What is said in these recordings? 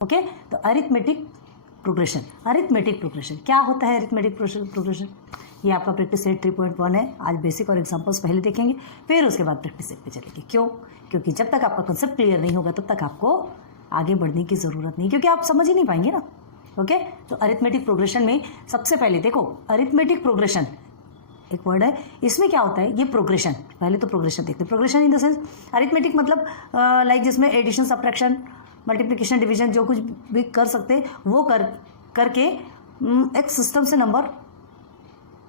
Okay, तो arithmetic progression क्या होता है? अरिथमेटिक प्रोग्रेशन ये आपका प्रैक्टिस सेट 3.1 है। आज बेसिक और एग्जांपल्स पहले देखेंगे, फिर उसके बाद प्रैक्टिस सेट पे चलेंगे। क्यों? क्योंकि जब तक आपका कंसेप्ट क्लियर नहीं होगा तब तक आपको आगे बढ़ने की ज़रूरत नहीं, क्योंकि आप समझ ही नहीं पाएंगे ना। ओके, तो अरिथमेटिक प्रोग्रेशन में सबसे पहले देखो, अरिथमेटिक प्रोग्रेशन एक वर्ड है, इसमें क्या होता है? ये प्रोग्रेशन, पहले तो प्रोग्रेशन देखते हैं। Progression in the sense arithmetic मतलब लाइक जिसमें एडिशन, सब्ट्रैक्शन, मल्टीप्लिकेशन, डिवीजन जो कुछ भी कर सकते वो करके एक सिस्टम से नंबर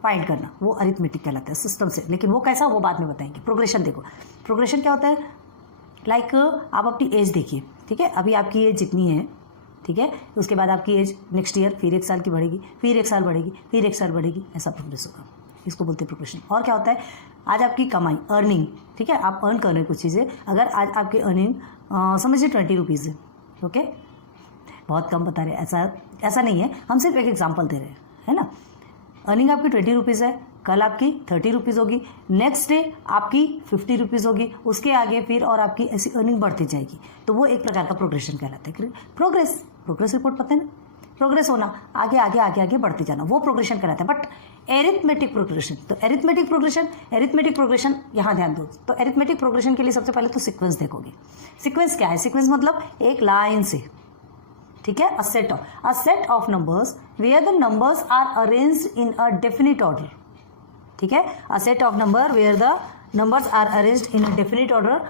फाइंड करना, वो अरिथमेटिक कहलाता है सिस्टम से। लेकिन वो कैसा, वो बाद में बताएंगे। प्रोग्रेशन देखो, प्रोग्रेशन क्या होता है? लाइक आप अपनी एज देखिए, ठीक है, अभी आपकी एज जितनी है, ठीक है, उसके बाद आपकी एज नेक्स्ट ईयर फिर 1 साल की बढ़ेगी, फिर 1 साल बढ़ेगी, फिर 1 साल बढ़ेगी, ऐसा प्रोग्रेस होगा। इसको बोलते हैं प्रोग्रेशन। और क्या होता है? आज आपकी कमाई, अर्निंग, ठीक है, आप अर्न कर रहे हैं कुछ चीज़ें, अगर आज आपकी अर्निंग समझिए 20 रुपीज़ है, ओके, बहुत कम बता रहे हैं, ऐसा नहीं है, हम सिर्फ एक एग्जांपल दे रहे हैं, है ना। अर्निंग आपकी 20 रुपीज़ है, कल आपकी 30 रुपीज़ होगी, नेक्स्ट डे आपकी 50 रुपीज़ होगी, उसके आगे फिर और आपकी ऐसी अर्निंग बढ़ती जाएगी। तो वो एक प्रकार का प्रोग्रेशन कहलाता है। प्रोग्रेस रिपोर्ट पता है ना, प्रोग्रेस होना, आगे आगे आगे आगे बढ़ते जाना, वो प्रोग्रेशन कहलाता है। बट एरिथमेटिक प्रोग्रेशन, तो एरिथमेटिक प्रोग्रेशन यहाँ ध्यान दो। तो एरिथमेटिक प्रोग्रेशन के लिए सबसे पहले तो सीक्वेंस देखोगे। सीक्वेंस क्या है? सीक्वेंस मतलब एक लाइन से, ठीक है, a set of numbers where the numbers are arranged in a definite order, ठीक है, a set of number where the numbers are arranged in a definite order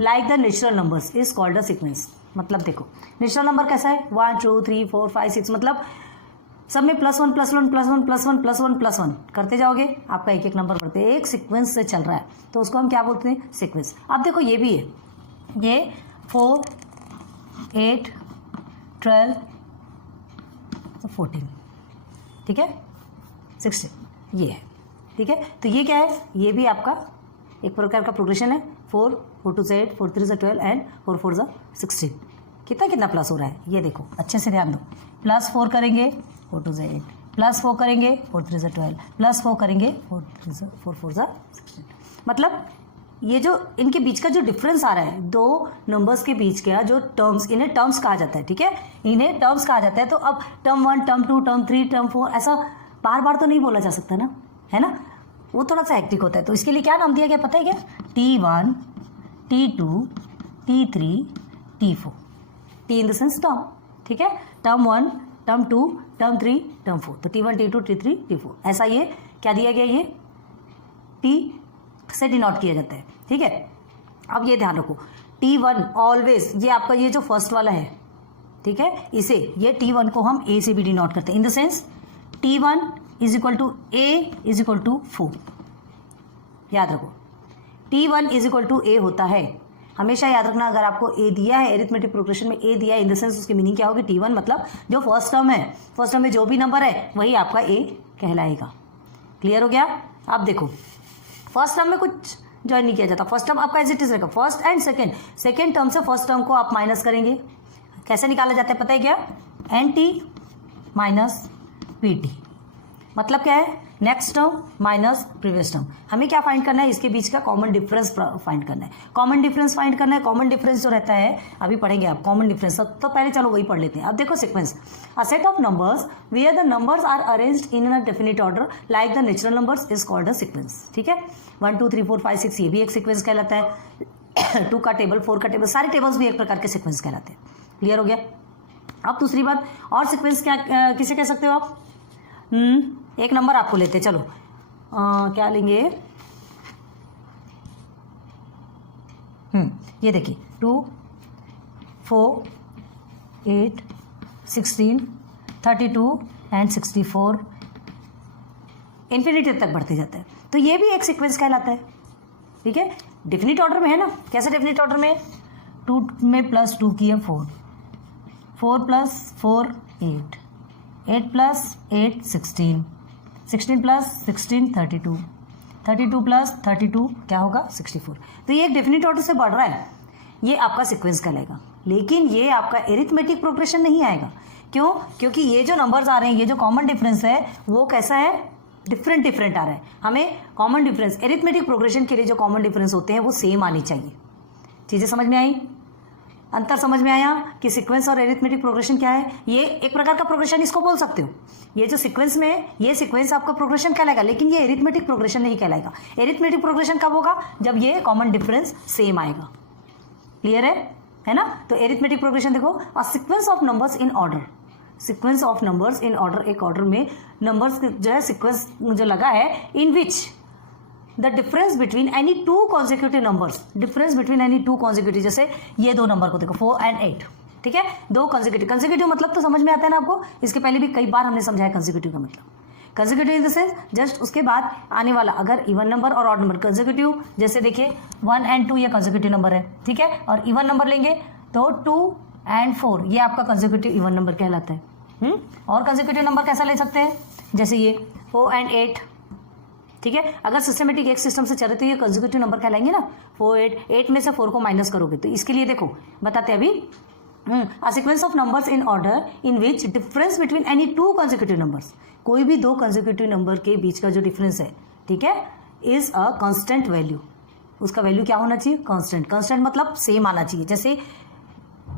like the natural numbers is called a sequence. मतलब देखो, natural number कैसा है? 1 2 3 4 5 6, मतलब सब में +1 +1 +1 +1 +1 +1 करते जाओगे, आपका एक एक नंबर बढ़ते, एक सीक्वेंस से चल रहा है, तो उसको हम क्या बोलते हैं? सीक्वेंस। अब देखो ये भी है, ये 4 8 12 14, ठीक है, 16, ये है, ठीक है। तो ये क्या है? ये भी आपका एक प्रकार का प्रोग्रेशन है। 4 4 2 8 4 3 12 एंड 4 4 16। कितना प्लस हो रहा है ये देखो, अच्छे से ध्यान दो। +4 करेंगे 4 2 8, +4 करेंगे 4 3 12, +4 करेंगे 4 4 16। मतलब ये जो इनके बीच का जो डिफरेंस आ रहा है, दो नंबर्स के बीच का जो टर्म्स, इन्हें टर्म्स कहा जाता है, ठीक है, इन्हें टर्म्स कहा जाता है। तो अब टर्म 1, टर्म 2, टर्म 3, टर्म 4, ऐसा बार बार तो नहीं बोला जा सकता ना, है ना, वो थोड़ा सा हेक्टिक होता है। तो इसके लिए क्या नाम दिया गया पता है क्या? T1, T2, T3, T4। T in the sense term, ठीक है, टर्म 1, टर्म 2, टर्म 3, टर्म 4। तो T1, T2, T3, T4, ऐसा ये क्या दिया गया? ये T से डिनोट किया जाता है, ठीक है। अब ये ध्यान रखो, T1 ऑलवेज, ये आपका ये जो फर्स्ट वाला है, ठीक है, इसे, ये T1 को हम A से भी डिनोट करते हैं, इन द सेंस T1 = A = 4। याद रखो, T1 = A होता है, हमेशा याद रखना। अगर आपको A दिया है, एरिथमेटिक प्रोग्रेशन में A दिया है, इन द सेंस उसकी मीनिंग क्या होगी? T1 मतलब जो फर्स्ट टर्म है, फर्स्ट टर्म में जो भी नंबर है वही आपका A कहलाएगा। क्लियर हो गया? अब देखो, फर्स्ट टर्म में कुछ ज्वाइन नहीं किया जाता, फर्स्ट टर्म आपका एज इट इज रहेगा। फर्स्ट एंड सेकेंड टर्म से फर्स्ट टर्म को आप माइनस करेंगे। कैसे निकाला जाता है पता है क्या? NT - PT, मतलब क्या है? Next term minus previous term. हमें क्या फाइंड करना है? इसके बीच का कॉमन डिफरेंस फाइंड करना है। कॉमन डिफरेंस फाइंड करना है। कॉमन डिफरेंस जो रहता है, अभी पढ़ेंगे आप कॉमन डिफरेंस, तो पहले चलो वही पढ़ लेते हैं। अब देखो sequence, a set of numbers where the numbers are arranged in a definite order like the natural numbers is called a sequence, ठीक है। 1 2 3 4 5 6 ये भी एक सीक्वेंस कहलाता है। 2 का टेबल, 4 का टेबल, सारे टेबल्स भी एक प्रकार के सीक्वेंस कहलाते हैं। क्लियर हो गया? अब दूसरी बात, और सीक्वेंस क्या किसे कह सकते हो आप? एक नंबर आपको लेते, चलो क्या लेंगे? ये देखिए 2 4 8 16 32 एंड 64, इन्फिनिटी तक बढ़ते जाता है। तो ये भी एक सीक्वेंस कहलाता है, ठीक है। डेफिनिट ऑर्डर में है ना। कैसे डेफिनिट ऑर्डर में? 2 में +2 किया 4, 4 + 4 8, 8 + 8 16, 16 + 16 32, 32 + 32 क्या होगा? 64। तो ये एक डेफिनिट ऑर्डर से बढ़ रहा है, ये आपका सीक्वेंस कहलाएगा। लेकिन ये आपका एरिथमेटिक प्रोग्रेशन नहीं आएगा। क्यों? क्योंकि ये जो नंबर्स आ रहे हैं, ये जो कॉमन डिफरेंस है वो कैसा है? डिफरेंट आ रहा है। हमें कॉमन डिफरेंस, एरिथमेटिक प्रोग्रेशन के लिए जो कॉमन डिफरेंस होते हैं वो सेम आनी चाहिए। चीज़ें समझ में आई? अंतर समझ में आया कि सीक्वेंस और एरिथमेटिक प्रोग्रेशन क्या है? ये एक प्रकार का प्रोग्रेशन इसको बोल सकते हो। ये जो सीक्वेंस में ये सीक्वेंस आपका प्रोग्रेशन कहलाएगा, लेकिन ये एरिथमेटिक प्रोग्रेशन नहीं कहलाएगा। एरिथमेटिक प्रोग्रेशन कब होगा? जब ये कॉमन डिफरेंस सेम आएगा। क्लियर है ना? तो एरिथमेटिक प्रोग्रेशन देखो, a sequence of numbers in order, sequence of numbers in order, एक ऑर्डर में नंबर्स जो है सीक्वेंस जो लगा है, in which the difference between any two consecutive numbers, difference between any two consecutive, जैसे ये दो नंबर को देखो 4 and 8, ठीक है, दो कॉन्जिक्यूटिव। कॉन्जिक्यूटिव मतलब तो समझ में आता है ना आपको, इसके पहले भी कई बार हमने समझाया कॉन्जिक्यूटिव का मतलब। Consecutive in the sense just उसके बाद आने वाला अगर इवन नंबर और ऑड नंबर। कॉन्जिक्यूटिव जैसे देखिए 1 and 2 ये कॉन्जिक्यूटिव नंबर है, ठीक है, और इवन नंबर लेंगे तो 2 and 4 ये आपका कॉन्जिक्यूटिव इवन नंबर कहलाता है। और कॉन्जिक्यूटिव नंबर कैसा ले सकते हैं? जैसे ये 4 and 8, ठीक है। अगर सिस्टमेटिक एक सिस्टम से चले तो ये कॉन्जिक्यूटिव नंबर कहलाएंगे ना। 4 8 में से 4 को माइनस करोगे तो इसके लिए देखो बताते हैं अभी, अ sequence of numbers in order in which difference between any two consecutive numbers, कोई भी दो कॉन्जिक्यूटिव नंबर के बीच का जो डिफरेंस है, ठीक है, इज अ कांस्टेंट वैल्यू। उसका वैल्यू क्या होना चाहिए? कांस्टेंट। कांस्टेंट मतलब सेम आना चाहिए। जैसे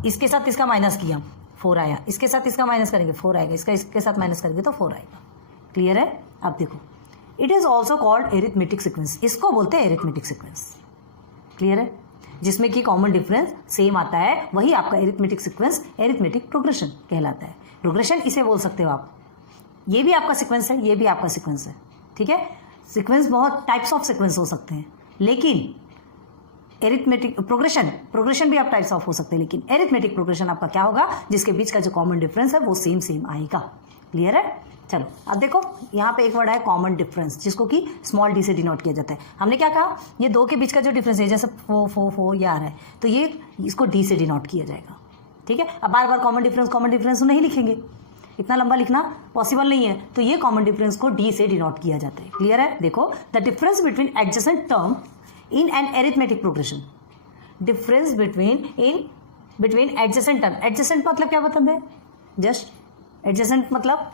इसके साथ इसका माइनस किया 4 आया, इसके साथ इसका माइनस करेंगे 4 आएगा, इसके साथ माइनस करेंगे तो 4 आएगा। क्लियर है? अब देखो, it is also called arithmetic sequence, इसको बोलते हैं एरिथमेटिक सिक्वेंस। क्लियर है? जिसमें कि कॉमन डिफरेंस सेम आता है, वही आपका एरिथमेटिक सिक्वेंस, एरिथमेटिक प्रोग्रेशन कहलाता है। प्रोग्रेशन इसे बोल सकते हो आप। ये भी आपका सिक्वेंस है, ये भी आपका सिक्वेंस है, ठीक है। सीक्वेंस बहुत टाइप्स ऑफ सीक्वेंस हो सकते हैं, लेकिन एरिथमेटिक प्रोग्रेशन भी आप टाइप्स ऑफ हो सकते हैं, लेकिन एरिथमेटिक प्रोग्रेशन आपका क्या होगा? जिसके बीच का जो कॉमन डिफरेंस है वो सेम आएगा। क्लियर है? चलो अब देखो, यहाँ पे एक वर्ड है कॉमन डिफरेंस, जिसको कि स्मॉल डी से डिनोट किया जाता है। हमने क्या कहा? ये दो के बीच का जो डिफरेंस है, जैसे 4 ये आ रहा है, तो ये इसको डी से डिनोट किया जाएगा, ठीक है। अब बार बार कॉमन डिफरेंस नहीं लिखेंगे, इतना लंबा लिखना पॉसिबल नहीं है, तो ये कॉमन डिफरेंस को डी से डिनोट किया जाता है। क्लियर है? देखो, the difference between adjacent term in an arithmetic progression, difference between adjacent term. Adjacent मतलब क्या बताते हैं? जस्ट एडजेसेंट मतलब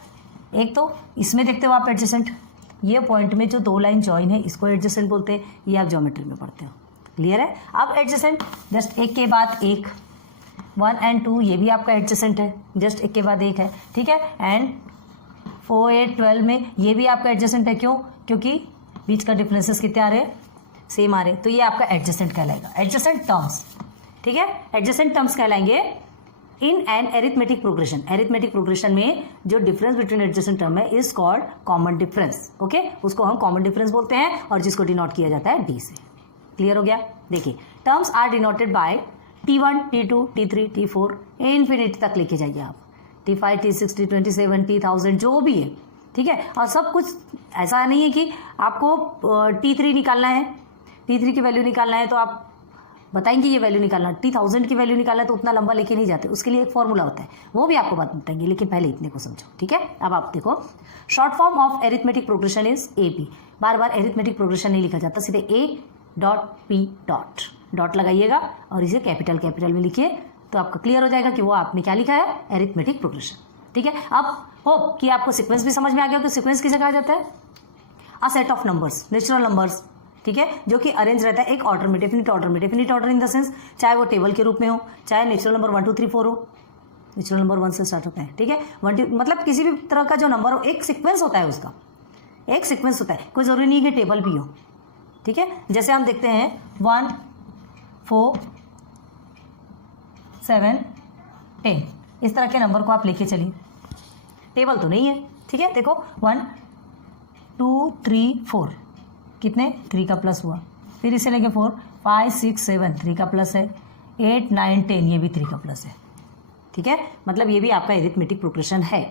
एक तो इसमें देखते हो आप एडजेसेंट, ये पॉइंट में जो दो लाइन जॉइन है इसको एडजेसेंट बोलते हैं, ये आप ज्योमेट्री में पढ़ते हो। क्लियर है? अब एडजेसेंट जस्ट एक के बाद एक, 1 and 2 ये भी आपका एडजेसेंट है, जस्ट एक के बाद एक है, ठीक है। एंड 4 8 12 में ये भी आपका एडजेसेंट है। क्यों? क्योंकि बीच का डिफरेंसेस कितने आ रहे हैं? सेम आ रहे, तो ये आपका एडजेसेंट कहलाएगा, एडजेसेंट टर्म्स, ठीक है। एडजेसेंट टर्म्स कहलाएंगे in an arithmetic progression. Arithmetic progression में जो डिफरेंस बिटवीन एडजेसेंट टर्म है is called common difference, okay. उसको हम कॉमन डिफरेंस बोलते हैं, और जिसको डिनोट किया जाता है डी से। क्लियर हो गया? देखिए, terms are denoted by T1 T2 T3 T4 infinity तक लेके जाइए आप, T5 T6 T27 T1000 जो भी है, ठीक है। और सब कुछ ऐसा नहीं है कि आपको T3 निकालना है, T3 की वैल्यू निकालना है तो आप बताएंगे ये वैल्यू निकालना, T1000 की वैल्यू निकालना है तो उतना लंबा लेके नहीं जाते, उसके लिए एक फॉर्मूला होता है, वो भी आपको बात बताएंगे, लेकिन पहले इतने को समझो, ठीक है। अब आप देखो, short form of arithmetic progression is AP। Bar bar arithmetic progression नहीं लिखा जाता, सीधे A.P. डॉट लगाइएगा और इसे कैपिटल में लिखिए, तो आपका क्लियर हो जाएगा कि वो आपने क्या लिखा है, एरिथमेटिक प्रोग्रेशन, ठीक है। अब होप कि आपको सीक्वेंस भी समझ में आ गया कि सीक्वेंस किसे कहा जाता है? A set of numbers, natural numbers, ठीक है, जो कि अरेंज रहता है एक ऑर्डर में, definite order in the sense चाहे वो टेबल के रूप में हो, चाहे नेचुरल नंबर 1 2 3 4 हो, नेचुरल नंबर 1 से स्टार्ट होता है, ठीक है। 1 2 मतलब किसी भी तरह का जो नंबर हो, एक सीक्वेंस होता है, उसका एक सीक्वेंस होता है, कोई जरूरी नहीं कि टेबल भी हो, ठीक है। जैसे हम देखते हैं 1 4 7 10 इस तरह के नंबर को आप लेके चलिए, टेबल तो नहीं है, ठीक है। देखो 1 2 3 4 कितने 3 का प्लस हुआ, फिर इसे लेके 4 5 6 7 3 का प्लस है, 8 9 10 ये भी 3 का प्लस है, ठीक है। मतलब ये भी आपका एरिथमेटिक प्रोग्रेशन है,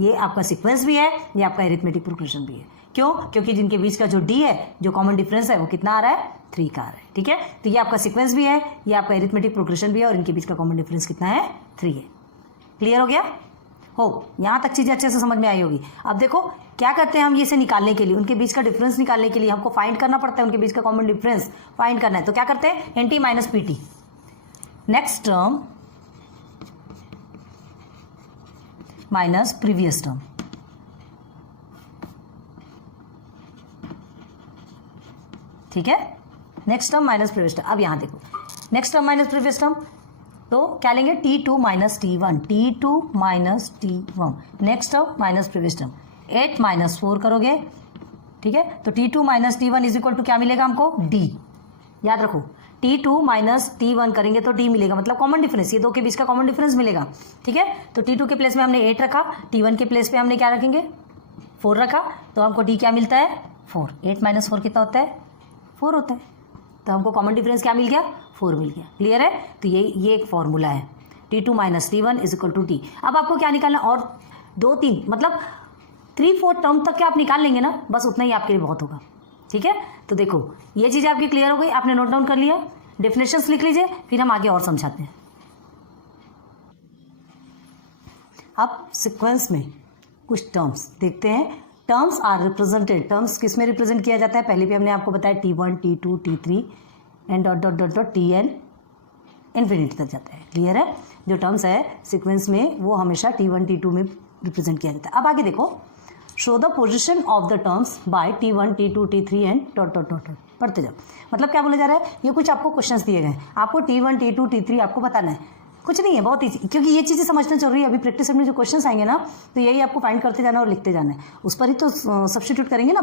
ये आपका सीक्वेंस भी है, ये आपका एरिथमेटिक प्रोग्रेशन भी है। क्यों? क्योंकि जिनके बीच का जो डी है, जो कॉमन डिफरेंस है, वो कितना आ रहा है? 3 का आ रहा है, ठीक है। तो ये आपका सीक्वेंस भी है, ये आपका एरिथमेटिक प्रोग्रेशन भी है, और इनके बीच का कॉमन डिफरेंस कितना है? 3 है। क्लियर हो गया? हो, यहाँ तक चीज़ें अच्छे से समझ में आई होगी। अब देखो क्या करते हैं हम, ये से निकालने के लिए, उनके बीच का डिफरेंस निकालने के लिए हमको फाइंड करना पड़ता है, उनके बीच का कॉमन डिफरेंस फाइंड करना है, तो क्या करते हैं? NT minus PT, next term minus previous term, ठीक है। Next term minus previous term. अब यहां देखो, next term minus previous term, तो क्या लेंगे T2 minus T1, T2 minus T1, next term minus previous term, 8 minus 4 करोगे, ठीक है। तो T2 minus T1 is equal to क्या मिलेगा हमको, D। याद रखो T2 माइनस T1 करेंगे तो D मिलेगा, मतलब कॉमन डिफरेंस, ये दो के बीच का कॉमन डिफरेंस मिलेगा, ठीक है। तो T2 के प्लेस में हमने 8 रखा, T1 के प्लेस पे हमने क्या रखेंगे, 4 रखा, तो हमको D क्या मिलता है, 4। 8 माइनस 4 कितना होता है, 4 होता है। तो हमको कॉमन डिफरेंस क्या मिल गया, 4 मिल गया। क्लियर है। तो ये एक फॉर्मूला है, T2 minus T1 is equal to D। अब आपको क्या निकालना, और 2-3 मतलब 3-4 टर्म तक के आप निकाल लेंगे ना, बस उतना ही आपके लिए बहुत होगा, ठीक है। तो देखो ये चीज़ें आपकी क्लियर हो गई, आपने नोट डाउन कर लिया, डेफिनेशंस लिख लीजिए, फिर हम आगे और समझाते हैं। अब सीक्वेंस में कुछ टर्म्स देखते हैं। टर्म्स आर रिप्रेजेंटेड, टर्म्स किस में रिप्रेजेंट किया जाता है, पहले भी हमने आपको बताया T1, T2, T3 and dot dot dot dot Tn infinity तक जाता है। क्लियर है। जो टर्म्स है सीक्वेंस में वो हमेशा T1, T2 में रिप्रेजेंट किया जाता है। अब आगे देखो, show the position of the terms by T1, T2, T3 and dot dot dot dot, पढ़ते जाओ। मतलब क्या बोला जा रहा है, ये कुछ आपको क्वेश्चंस दिए गए हैं, आपको T1, T2, T3 आपको बताना है, कुछ नहीं है, बहुत ईजी, क्योंकि ये चीज़ें समझना जरूरी है। अभी प्रैक्टिस में जो क्वेश्चंस आएंगे ना, तो यही आपको फाइंड करते जाना और लिखते जाना है, उस पर ही तो सब्स्टिट्यूट करेंगे ना,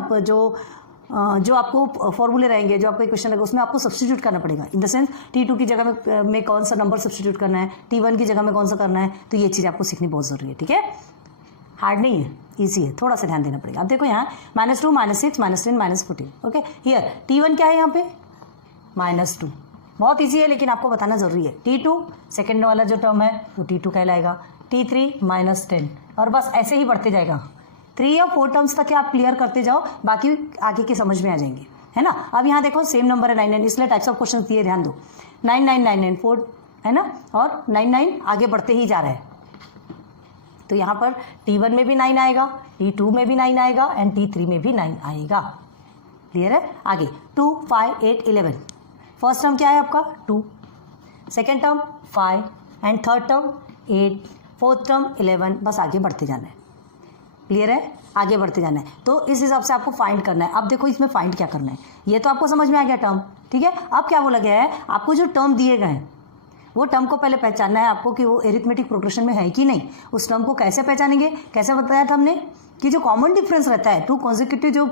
जो आपको फॉर्मूले रहेंगे, जो आपका क्वेश्चन रहेगा उसमें आपको सब्स्टिट्यूट करना पड़ेगा। इन द सेंस T2 की जगह में कौन सा नंबर सब्स्टिट्यूट करना है, T1 की जगह में कौन सा करना है, तो ये चीज़ आपको सीखनी बहुत ज़रूरी है, ठीक है। हार्ड नहीं है, ईजी है, थोड़ा सा ध्यान देना पड़ेगा। अब देखो यहाँ -2, -6, -10, -14, ओके। हियर T1 क्या है यहाँ पे, -2, बहुत ईजी है, लेकिन आपको बताना जरूरी है। T2 सेकेंड वाला जो टर्म है वो T2 कहलाएगा, T3 -10, और बस ऐसे ही बढ़ते जाएगा। 3 या 4 टर्म्स तक आप क्लियर करते जाओ, बाकी आगे के समझ में आ जाएंगे, है ना। अब यहाँ देखो सेम नंबर है 9, इसलिए टाइप्स ऑफ क्वेश्चन दिए, ध्यान दो। 9, 9, 9, 9, 4 है ना, और 9, 9 आगे बढ़ते ही जा रहा है। तो यहाँ पर T1 में भी 9 आएगा, T2 में भी 9 आएगा एंड T3 में भी 9 आएगा। क्लियर है। आगे 2, 5, 8, 11, फर्स्ट टर्म क्या है आपका 2, second term 5 and third term 8, fourth term 11, बस आगे बढ़ते जाना है। क्लियर है, आगे बढ़ते जाना है। तो इस हिसाब से आपको फाइंड करना है। अब देखो इसमें फाइंड क्या करना है, ये तो आपको समझ में आ गया टर्म, ठीक है। अब क्या बोला गया है, आपको जो टर्म दिए गए हैं वो टर्म को पहले पहचानना है आपको कि वो एरिथमेटिक प्रोग्रेशन में है कि नहीं। उस टर्म को कैसे पहचानेंगे, कैसे बताया था हमने कि जो कॉमन डिफरेंस रहता है, 2 कॉन्जिक्यूटिव जो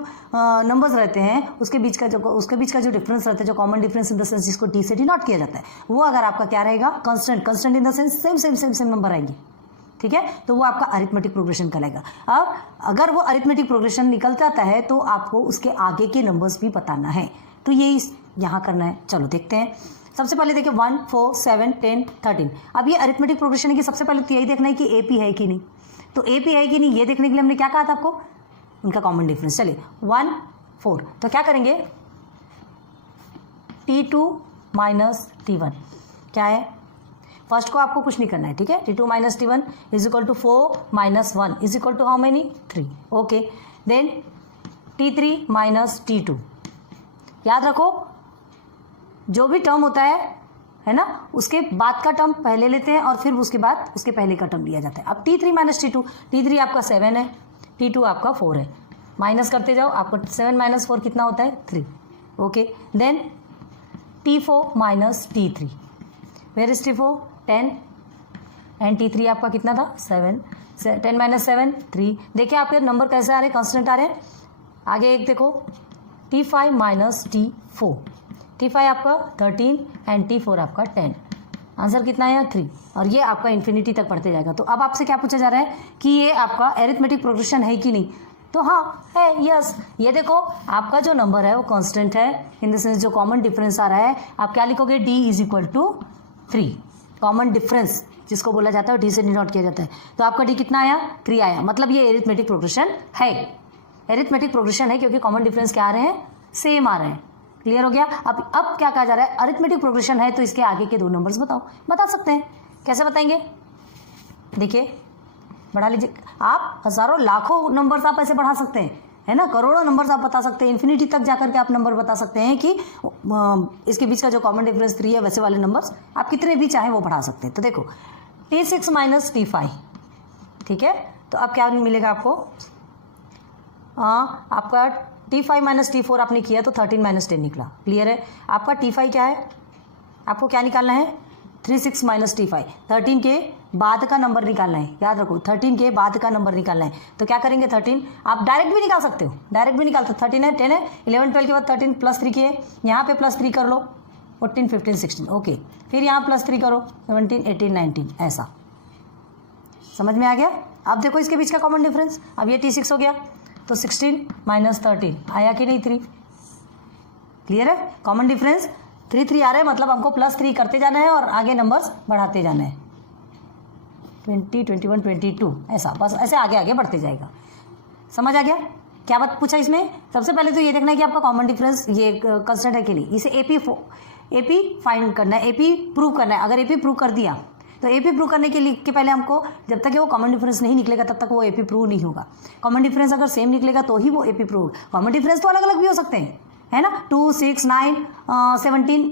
नंबर्स रहते हैं उसके बीच का जो डिफरेंस रहता है, जो common difference in the sense जिसको T से डिनोट किया जाता है, वो अगर आपका क्या रहेगा, constant in the sense same number आएंगे, ठीक है। तो वो आपका अरिथमेटिक प्रोग्रेशन कहलाएगा। अब अगर वो अरिथमेटिक प्रोग्रेशन निकल जाता है तो आपको उसके आगे के नंबर्स भी बताना है, तो ये यहाँ करना है। चलो देखते हैं। सबसे पहले देखिए 1, 4, 7, 10, 13। अब ये अरिथमेटिक प्रोग्रेशन है कि सबसे पहले तो यही देखना है कि AP है कि नहीं। तो AP है कि नहीं ये देखने के लिए हमने क्या कहा था आपको, उनका कॉमन डिफरेंस। चलिए 1, 4, तो क्या करेंगे, T2 माइनस T1 क्या है, फर्स्ट को आपको कुछ नहीं करना है, ठीक है। T2 minus T1 is equal to 4 minus 1 is equal to how many, 3, okay. Then T3 minus T2, याद रखो जो भी टर्म होता है ना, उसके बाद का टर्म पहले लेते हैं और फिर उसके बाद उसके पहले का टर्म लिया जाता है। अब T3 माइनस T2, T3 आपका 7 है, T2 आपका 4 है, माइनस करते जाओ, आपको 7 माइनस 4 कितना होता है, 3, okay. Then T4 minus T3, where is T4, 10 and T3 आपका कितना था, 7, 10 माइनस 7, 3। देखिए आपके नंबर कैसे आ रहे हैं, कॉन्स्टेंट आ रहे हैं। आगे एक देखो T5 माइनस T4, T5 आपका 13 एंड T4 आपका 10, आंसर कितना है 3, और ये आपका इन्फिनिटी तक बढ़ते जाएगा। तो अब आपसे क्या पूछा जा रहा है कि ये आपका एरिथमेटिक प्रोग्रेशन है कि नहीं, तो हाँ है, यस। ये देखो आपका जो नंबर है वो कांस्टेंट है, इन द सेंस जो कॉमन डिफरेंस आ रहा है आप क्या लिखोगे, D is equal to 3, common difference जिसको बोला जाता है D से डिनोट किया जाता है। तो आपका D कितना आया, 3 आया, मतलब ये एरिथमेटिक प्रोग्रेशन है। एरिथमेटिक प्रोग्रेशन है क्योंकि कॉमन डिफरेंस क्या आ रहे हैं, सेम आ रहे हैं। क्लियर हो गया। अब क्या कहा जा रहा है, अरिथमेटिक प्रोग्रेशन है तो इसके आगे के 2 नंबर्स बताओ। बता सकते हैं, कैसे बताएंगे, देखिए बढ़ा लीजिए। आप हजारों लाखों नंबर्स आप ऐसे बढ़ा सकते हैं, है ना, करोड़ों नंबर्स आप बता सकते हैं, इन्फिनिटी तक जाकर के आप नंबर बता सकते हैं कि इसके बीच का जो कॉमन डिफरेंस 3 है, वैसे वाले नंबर्स आप कितने भी चाहें वो बढ़ा सकते हैं। तो देखो T6 माइनस T5, ठीक है। तो अब क्या मिलेगा आपको, आपका T5 माइनस T4 आपने किया तो 13 माइनस 10 निकला। क्लियर है। आपका T5 क्या है, आपको क्या निकालना है, 36 माइनस T5, 13 के बाद का नंबर निकालना है, याद रखो 13 के बाद का नंबर निकालना है। तो क्या करेंगे 13, आप डायरेक्ट भी निकाल सकते हो, डायरेक्ट भी निकाल सकते हो। 13 है, 10 है, 11 12 के बाद 13 प्लस 3 की है, यहाँ पे प्लस 3 कर लो, 14 15 16, ओके। फिर यहाँ प्लस 3 करो, 17 18 19, ऐसा समझ में आ गया। अब देखो इसके बीच का कॉमन डिफरेंस, अब ये T6 हो गया, तो 16 माइनस 13 आया कि नहीं 3, क्लियर है। कॉमन डिफरेंस 3 3 आ रहा है, मतलब हमको प्लस 3 करते जाना है और आगे नंबर्स बढ़ाते जाना है, 20 21 22, ऐसा बस ऐसे आगे आगे बढ़ते जाएगा। समझ आ गया क्या बात पूछा इसमें। सबसे पहले तो ये देखना है कि आपका कॉमन डिफरेंस ये कंस्टेंट है कि नहीं। इसे एपी फाइंड करना है, एपी प्रूव करना है। अगर एपी प्रूव कर दिया तो एपी प्रूव करने के पहले हमको जब तक वो कॉमन डिफरेंस नहीं निकलेगा तब तक वो एपी प्रूव नहीं होगा। कॉमन डिफरेंस अगर सेम निकलेगा तो ही वो एपी प्रूव। कॉमन डिफरेंस तो अलग अलग भी हो सकते हैं, है ना, 2 6 9 17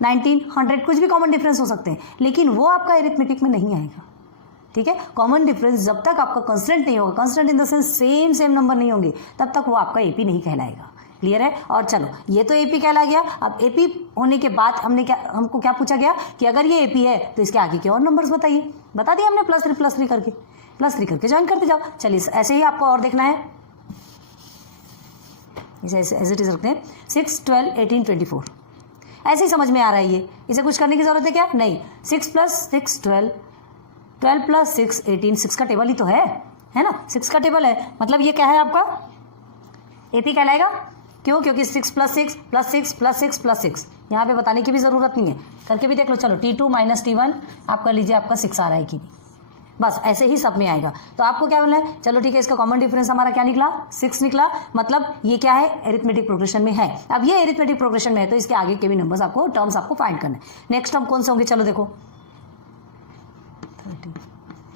19 100 कुछ भी कॉमन डिफरेंस हो सकते हैं, लेकिन वो आपका एरिथमेटिक में नहीं आएगा। ठीक है, कॉमन डिफरेंस जब तक आपका कांस्टेंट नहीं होगा, constant in the sense same number नहीं होंगे, तब तक वो आपका एपी नहीं कहलाएगा। क्लियर है। और चलो ये तो एपी कहला गया। अब एपी होने के बाद हमको क्या पूछा गया कि अगर ये एपी है तो इसके आगे के और नंबर्स बताइए। बता दिया हमने, प्लस थ्री करके ज्वाइन करते जाओ। चलिए ऐसे ही आपको और देखना है, इसे ऐसे इट इज रखते हैं, 6 12 18 24, ऐसे ही समझ में आ रहा है ये। इसे कुछ करने की जरूरत है क्या? नहीं। 6 + 6 12, 12 + 6 18, 6 का टेबल ही तो है ना, 6 का टेबल है, मतलब ये क्या है आपका एपी कहलाएगा। क्यों? क्योंकि 6 + 6 + 6 + 6 + 6, यहाँ पे बताने की भी ज़रूरत नहीं है, करके भी देख लो। चलो T2 - T1 आप कर लीजिए, आपका 6 आ रहा है कि नहीं, बस ऐसे ही सब में आएगा। तो आपको क्या बोलना है? चलो ठीक है, इसका कॉमन डिफरेंस हमारा क्या निकला? 6 निकला, मतलब ये क्या है? एरिथमेटिक प्रोग्रेशन में है। अब ये एरिथमेटिक प्रोग्रेशन में है तो इसके आगे के भी नंबर्स आपको, टर्म्स आपको फाइंड करना है। नेक्स्ट टर्म कौन से होंगे? चलो देखो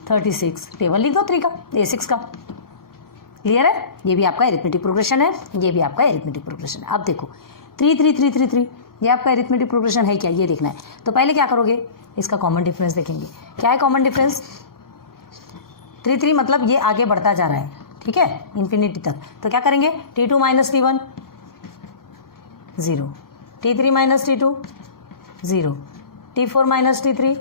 36, टेबल लिख दो 3 का, ये 6 का। क्लियर है, ये भी आपका एरिथमेटिक प्रोग्रेशन है, ये भी आपका एरिथमेटिक प्रोग्रेशन है। अब देखो 3 3 3 3 3, ये आपका एरिथमेटिक प्रोग्रेशन है क्या? ये देखना है। तो पहले क्या करोगे? इसका कॉमन डिफरेंस देखेंगे। क्या है कॉमन डिफरेंस? 3 3, मतलब ये आगे बढ़ता जा रहा है, ठीक है, इन्फिनिटी तक। तो क्या करेंगे? T2 - T1 0, T3 - T2 0, T4 - T3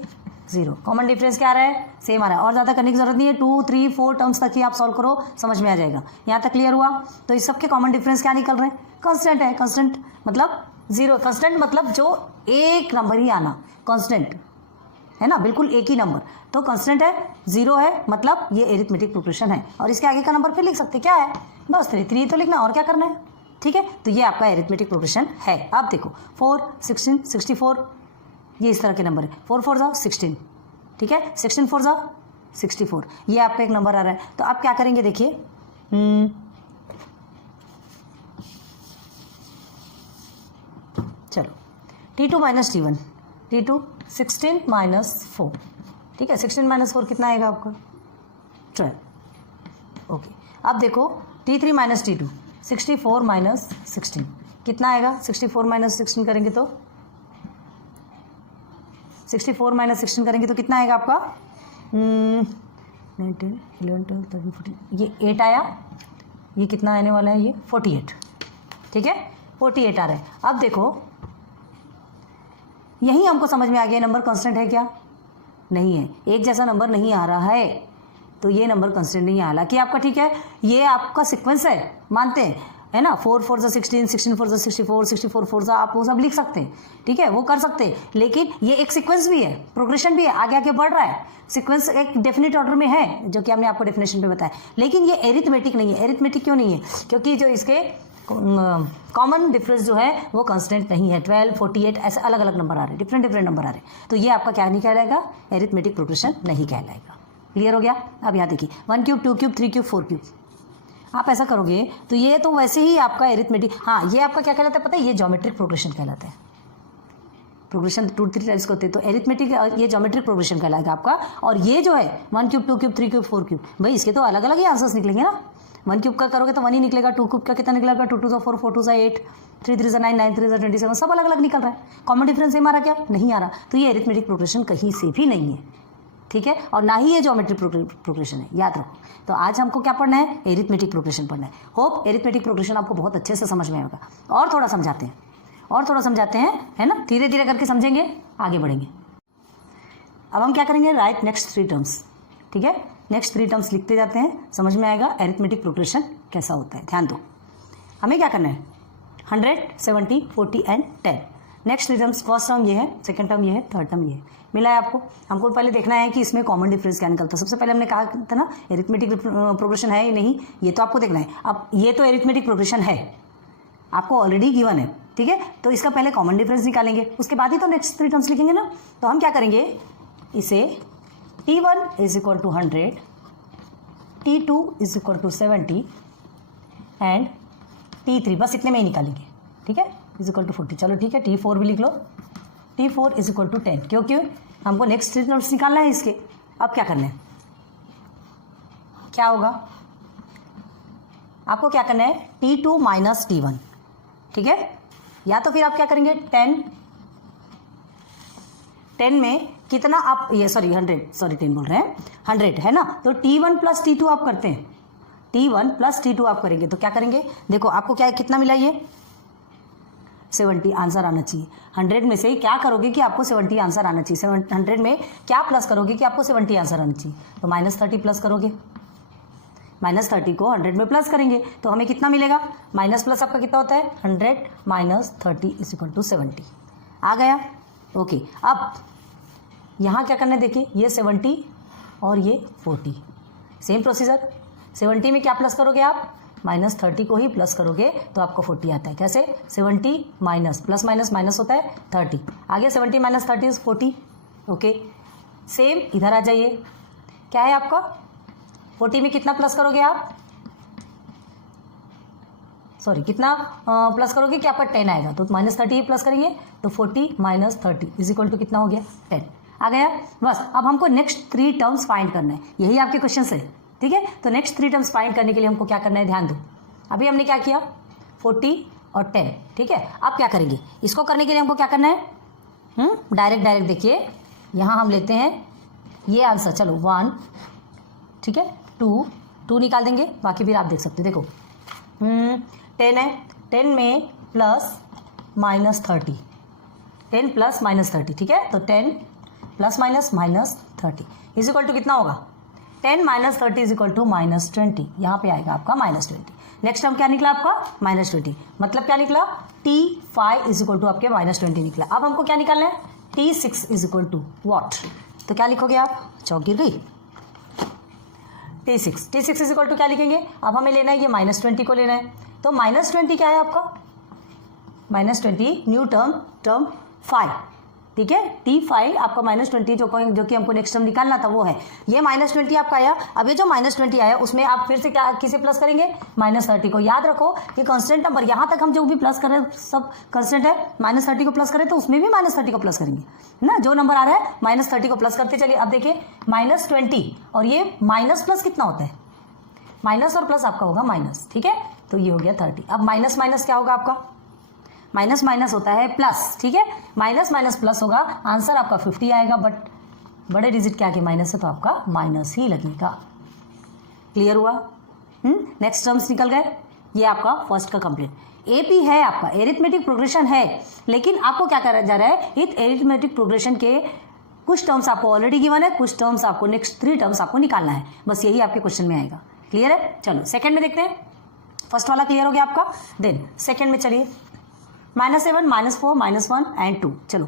0। Common difference क्या आ रहा है? सेम आ रहा है, और ज़्यादा करने की जरूरत नहीं है। 2 3 4 टर्म्स तक ही आप सॉल्व करो, समझ में आ जाएगा। यहाँ तक क्लियर हुआ? तो इस सब के कॉमन डिफरेंस क्या निकल रहे हैं? कांस्टेंट है। कांस्टेंट मतलब 0, कांस्टेंट मतलब जो एक नंबर ही आना, कांस्टेंट है ना, बिल्कुल एक ही नंबर। तो कांस्टेंट है, 0 है, मतलब ये एरिथमेटिक प्रोग्रेशन है। और इसके आगे का नंबर फिर लिख सकते क्या है? बस 3 3 तो लिखना, और क्या करना है, ठीक है। तो ये आपका एरिथमेटिक प्रोग्रेशन है। अब देखो 4 16 64, ये इस तरह के नंबर है। 4 4 जा 16, ठीक है, 16 4 जा 64, ये आपका एक नंबर आ रहा है। तो आप क्या करेंगे? देखिए चलो T2 - T1, T2 16 - 4, ठीक है, 16 - 4 कितना आएगा आपका? 12। ओके, अब देखो T3 - T2 64 - 16 कितना आएगा? 64 - 16 करेंगे तो 64 - 16 करेंगे तो कितना आएगा आपका? 9 10 11 12 13 14, ये 8 आया। ये कितना आने वाला है? ये 48, ठीक है, 48 आ रहा है। अब देखो यही हमको समझ में आ गया, नंबर कांस्टेंट है क्या? नहीं है, एक जैसा नंबर नहीं आ रहा है, तो ये नंबर कांस्टेंट नहीं है। हालांकि आपका ठीक है, ये आपका सीक्वेंस है, मानते हैं, है ना। 4 4 जा 16, 16 4 जा 64, 64 4 जा, आप वो सब लिख सकते हैं, ठीक है, वो कर सकते हैं। लेकिन ये एक सीक्वेंस भी है, प्रोग्रेशन भी है, आगे आगे बढ़ रहा है। सीक्वेंस एक डेफिनेट ऑर्डर में है, जो कि हमने आपको डेफिनेशन पे बताया। लेकिन ये एरिथमेटिक नहीं है। एरिथमेटिक क्यों नहीं है? क्योंकि जो इसके कॉमन डिफरेंस जो है वो कांस्टेंट नहीं है। 12 48 ऐसे अलग अलग नंबर आ रहे हैं, डिफरेंट नंबर आ रहे हैं। तो ये आपका क्या नहीं कहलाएगा? एरिथमेटिक प्रोग्रेशन नहीं कहलाएगा। क्लियर हो गया? अब यहाँ देखिए 1 क्यूब 2 क्यूब 3 क्यूब 4 क्यूब, आप ऐसा करोगे तो ये तो वैसे ही आपका एरिथमेटिक, हाँ, ये आपका क्या कहलाता है पता है? ये ज्योमेट्रिक प्रोग्रेशन कहलाता है। प्रोग्रेशन 2 3 टाइप्स के होते हैं, तो एरिथमेटिक ये ज्योमेट्रिक प्रोग्रेशन कहलाएगा आपका। और ये जो है 1 क्यूब 2 क्यूब 3 क्यूब 4 क्यूब, भाई इसके तो अलग अलग ही आंसर्स निकलेंगे ना। 1 क्यूब का करोगे तो 1 ही निकलेगा, 2 क्यूब का कितना निकलेगा? 2 2 जा 4 4 2 जा 8, 3 3 जा 9 9 3 जा 27, सब अलग अलग निकल रहा है। कॉमन डिफरेंस सेम आ रहा क्या? नहीं आ रहा। तो ये एरिथमेटिक प्रोग्रेशन कहीं से भी नहीं है, ठीक है, और ना ही ये ज्योमेट्रिक प्रोग्रेशन है, याद रखो। तो आज हमको क्या पढ़ना है? एरिथमेटिक प्रोग्रेशन पढ़ना है। होप एरिथमेटिक प्रोग्रेशन आपको बहुत अच्छे से समझ में आएगा। और थोड़ा समझाते हैं, है ना, धीरे धीरे करके समझेंगे, आगे बढ़ेंगे। अब हम क्या करेंगे, राइट नेक्स्ट 3 टर्म्स, ठीक है, नेक्स्ट 3 टर्म्स लिखते जाते हैं, समझ में आएगा एरिथमेटिक प्रोग्रेशन कैसा होता है। ध्यान दो, हमें क्या करना है, 100, 70, 40 and 10। Next 3 terms, first term ये है, सेकंड टर्म ये है, थर्ड टर्म ये है, मिला है आपको। हमको पहले देखना है कि इसमें कॉमन डिफरेंस क्या निकलता है। सबसे पहले हमने कहा था ना एरिथमेटिक प्रोग्रेशन है या नहीं, ये तो आपको देखना है। अब ये तो एरिथमेटिक प्रोग्रेशन है, आपको ऑलरेडी गिवन है, ठीक है, तो इसका पहले कॉमन डिफरेंस निकालेंगे, उसके बाद ही तो नेक्स्ट 3 टर्म्स लिखेंगे ना। तो हम क्या करेंगे, इसे T1 is equal to 100, T2 is equal to 70 and T3 बस इतने में ही निकालेंगे, ठीक है, इज इक्वल टू 40। चलो ठीक है, T4 भी लिख लो, T4 इज इक्वल टू 10, क्योंकि हमको नेक्स्ट 3 टर्म्स निकालना है इसके। अब क्या करना है, क्या होगा, आपको क्या करना है, T2 माइनस T1, ठीक है, या तो फिर आप क्या करेंगे 10 में कितना आप ये 10 बोल रहे हैं, 100 है ना, तो T1 प्लस T2 आप करते हैं, T1 प्लस T2 आप करेंगे तो क्या करेंगे, देखो आपको क्या कितना मिला, ये 70 आंसर आना चाहिए। 100 में से क्या करोगे कि आपको 70 आंसर आना चाहिए, 100 में क्या प्लस करोगे कि आपको 70 आंसर आना चाहिए, तो -30 प्लस करोगे, -30 को 100 में प्लस करेंगे तो हमें कितना मिलेगा, माइनस प्लस आपका कितना होता है, 100 माइनस 30 इज इक्वल टू 70 आ गया। ओके, अब यहाँ क्या करना है, देखिए ये 70 और ये 40, सेम प्रोसीजर। 70 में क्या प्लस करोगे आप, -30 को ही प्लस करोगे तो आपको 40 आता है। कैसे, 70 माइनस प्लस माइनस माइनस होता है 30, आगे 70 माइनस 30 इज 40। ओके, सेम इधर आ जाइए, क्या है आपका 40 में कितना प्लस करोगे आप, कितना प्लस करोगे कि आपका 10 आएगा, तो -30 प्लस करेंगे तो 40 माइनस 30 इज इक्वल टू कितना हो गया, 10 आ गया। बस अब हमको नेक्स्ट 3 टर्म्स फाइंड करना है, यही आपके क्वेश्चन है, ठीक है। तो नेक्स्ट 3 टर्म्स फाइंड करने के लिए हमको क्या करना है, ध्यान दो, अभी हमने क्या किया 40 और 10, ठीक है। अब क्या करेंगे, इसको करने के लिए हमको क्या करना है, डायरेक्ट देखिए, यहाँ हम लेते हैं ये आंसर, चलो 1, ठीक है, 2 निकाल देंगे, बाकी फिर आप देख सकते हो, देखो 10 है, 10 में प्लस -30, 10 प्लस -30, ठीक है, तो 10 plus minus 30 is equal to कितना होगा, 10 माइनस 30 इज इक्वल टू -20, यहाँ पे आएगा आपका -20। नेक्स्ट टर्म क्या निकला आपका, -20, मतलब क्या निकला, T5 इज इक्वल टू आपके -20 निकला। अब हमको क्या निकालना है, T6 is equal to what, तो क्या लिखोगे आप, चौक गिर गई, T6 इज इक्वल टू क्या लिखेंगे, अब हमें लेना है ये -20 को लेना है, तो -20 क्या है आपका, -20 न्यू टर्म 5, ठीक है, T5 आपका -20 जो कि हमको नेक्स्ट टर्म निकालना था वो है, ये -20 आपका आया। अब ये जो -20 आया उसमें आप फिर से क्या किसे प्लस करेंगे, -30 को। याद रखो कि कांस्टेंट नंबर, यहाँ तक हम जो भी प्लस कर रहे हैं सब कांस्टेंट है, -30 को प्लस करें तो उसमें भी -30 को प्लस करेंगे ना, जो नंबर आ रहा है -30 को प्लस करते चलिए। अब देखिए -20 और ये माइनस प्लस कितना होता है, माइनस और प्लस आपका होगा माइनस, ठीक है, तो ये हो गया 30। अब माइनस माइनस क्या होगा आपका, माइनस माइनस होता है प्लस, ठीक है, माइनस माइनस प्लस होगा, आंसर आपका 50 आएगा, बट बड़े डिजिट क्या के माइनस है तो आपका माइनस ही लगेगा। क्लियर हुआ, नेक्स्ट टर्म्स निकल गए, ये आपका फर्स्ट का कंप्लीट। एपी है आपका, एरिथमेटिक प्रोग्रेशन है, लेकिन आपको क्या करा जा रहा है, इस एरिथमेटिक प्रोग्रेशन के कुछ टर्म्स आपको ऑलरेडी गिवन है, कुछ टर्म्स आपको नेक्स्ट 3 टर्म्स आपको निकालना है, बस यही आपके क्वेश्चन में आएगा। क्लियर है, चलो सेकंड में देखते हैं, फर्स्ट वाला क्लियर हो गया आपका, देन सेकंड में चलिए, -7, -4, -1 एंड 2। चलो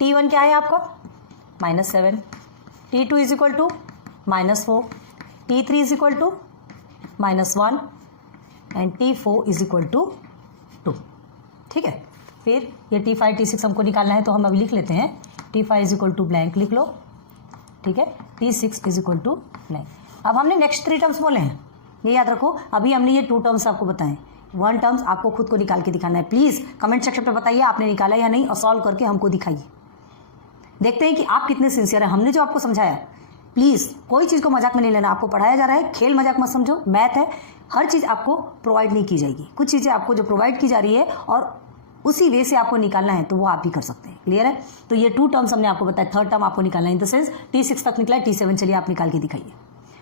T1 क्या है आपका, -7, T2 is equal to -4, T3 is equal to -1 and T4 is equal to 2, ठीक है। फिर ये T5 T6 हमको निकालना है, तो हम अभी लिख लेते हैं, T5 is equal to blank लिख लो, ठीक है, T6 is equal to blank. अब हमने नेक्स्ट 3 टर्म्स बोले हैं, ये याद रखो, अभी हमने ये 2 टर्म्स आपको बताएं, 1 टर्म्स आपको खुद को निकाल के दिखाना है। प्लीज़ कमेंट सेक्शन पे बताइए आपने निकाला या नहीं, और सॉल्व करके हमको दिखाइए, देखते हैं कि आप कितने सिंसियर हैं। हमने जो आपको समझाया, प्लीज़ कोई चीज़ को मजाक में नहीं लेना, आपको पढ़ाया जा रहा है, खेल मजाक मत समझो, मैथ है, हर चीज़ आपको प्रोवाइड नहीं की जाएगी, कुछ चीज़ें आपको जो प्रोवाइड की जा रही है और उसी वे से आपको निकालना है तो वो आप भी कर सकते हैं। क्लियर है, तो ये 2 टर्म्स हमने आपको बताया, थर्ड टर्म आपको निकालना है, इन द सेंस T6 तक निकला है, T7 चलिए आप निकाल के दिखाइए,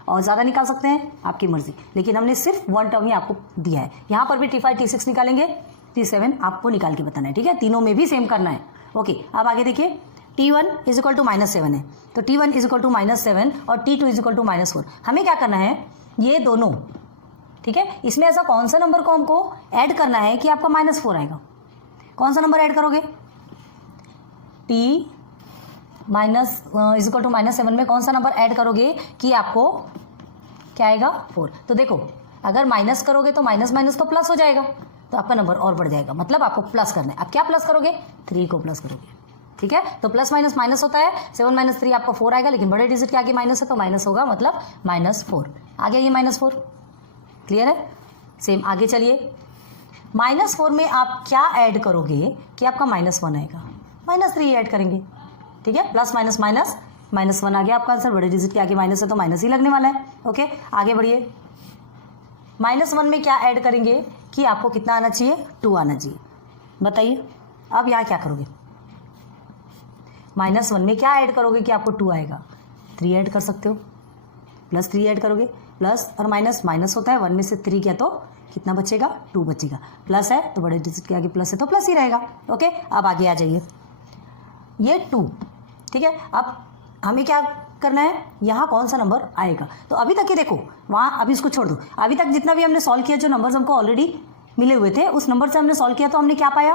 और ज़्यादा निकाल सकते हैं आपकी मर्जी, लेकिन हमने सिर्फ 1 टर्म ही आपको दिया है। यहाँ पर भी T5 T6 निकालेंगे, T7 आपको निकाल के बताना है, ठीक है, तीनों में भी सेम करना है। ओके, अब आगे देखिए, T1 इज इक्वल टू -7 है, तो T1 इज इक्वल टू -7 और T2 इज इक्वल टू -4। हमें क्या करना है, ये दोनों, ठीक है, इसमें ऐसा कौन सा नंबर को हमको ऐड करना है कि आपका -4 आएगा। कौन सा नंबर ऐड करोगे, T इज इक्वल टू -7 में कौन सा नंबर ऐड करोगे कि आपको क्या आएगा, 4। तो देखो अगर माइनस करोगे तो माइनस माइनस तो प्लस हो जाएगा, तो आपका नंबर और बढ़ जाएगा, मतलब आपको प्लस करना है। अब क्या प्लस करोगे, 3 को प्लस करोगे, ठीक है। तो प्लस माइनस माइनस होता है, 7 - 3 आपका 4 आएगा, लेकिन बड़े डिजिट के आगे माइनस है तो माइनस होगा, मतलब -4 आ गया, ये -4, क्लियर है। सेम आगे चलिए, -4 में आप क्या ऐड करोगे कि आपका -1 आएगा, -3 ऐड करेंगे, ठीक है। प्लस माइनस माइनस -1 आ गया आपका आंसर, बड़े डिजिट के आगे माइनस है तो माइनस ही लगने वाला है। ओके, आगे बढ़िए, -1 में क्या ऐड करेंगे कि आपको कितना आना चाहिए, 2 आना चाहिए। बताइए अब यहाँ क्या करोगे, -1 में क्या ऐड करोगे कि आपको 2 आएगा, 3 ऐड कर सकते हो, +3 ऐड करोगे, प्लस और माइनस माइनस होता है, 1 में से 3 गया तो कितना बचेगा, 2 बचेगा, प्लस है तो बड़े डिजिट के आगे प्लस है तो प्लस ही रहेगा। ओके, अब आगे आ जाइए, ये 2, ठीक है। अब हमें क्या करना है, यहाँ कौन सा नंबर आएगा, तो अभी तक ये देखो वहाँ, अभी इसको छोड़ दो, अभी तक जितना भी हमने सॉल्व किया, जो नंबर्स हमको ऑलरेडी मिले हुए थे उस नंबर से हमने सॉल्व किया, तो हमने क्या पाया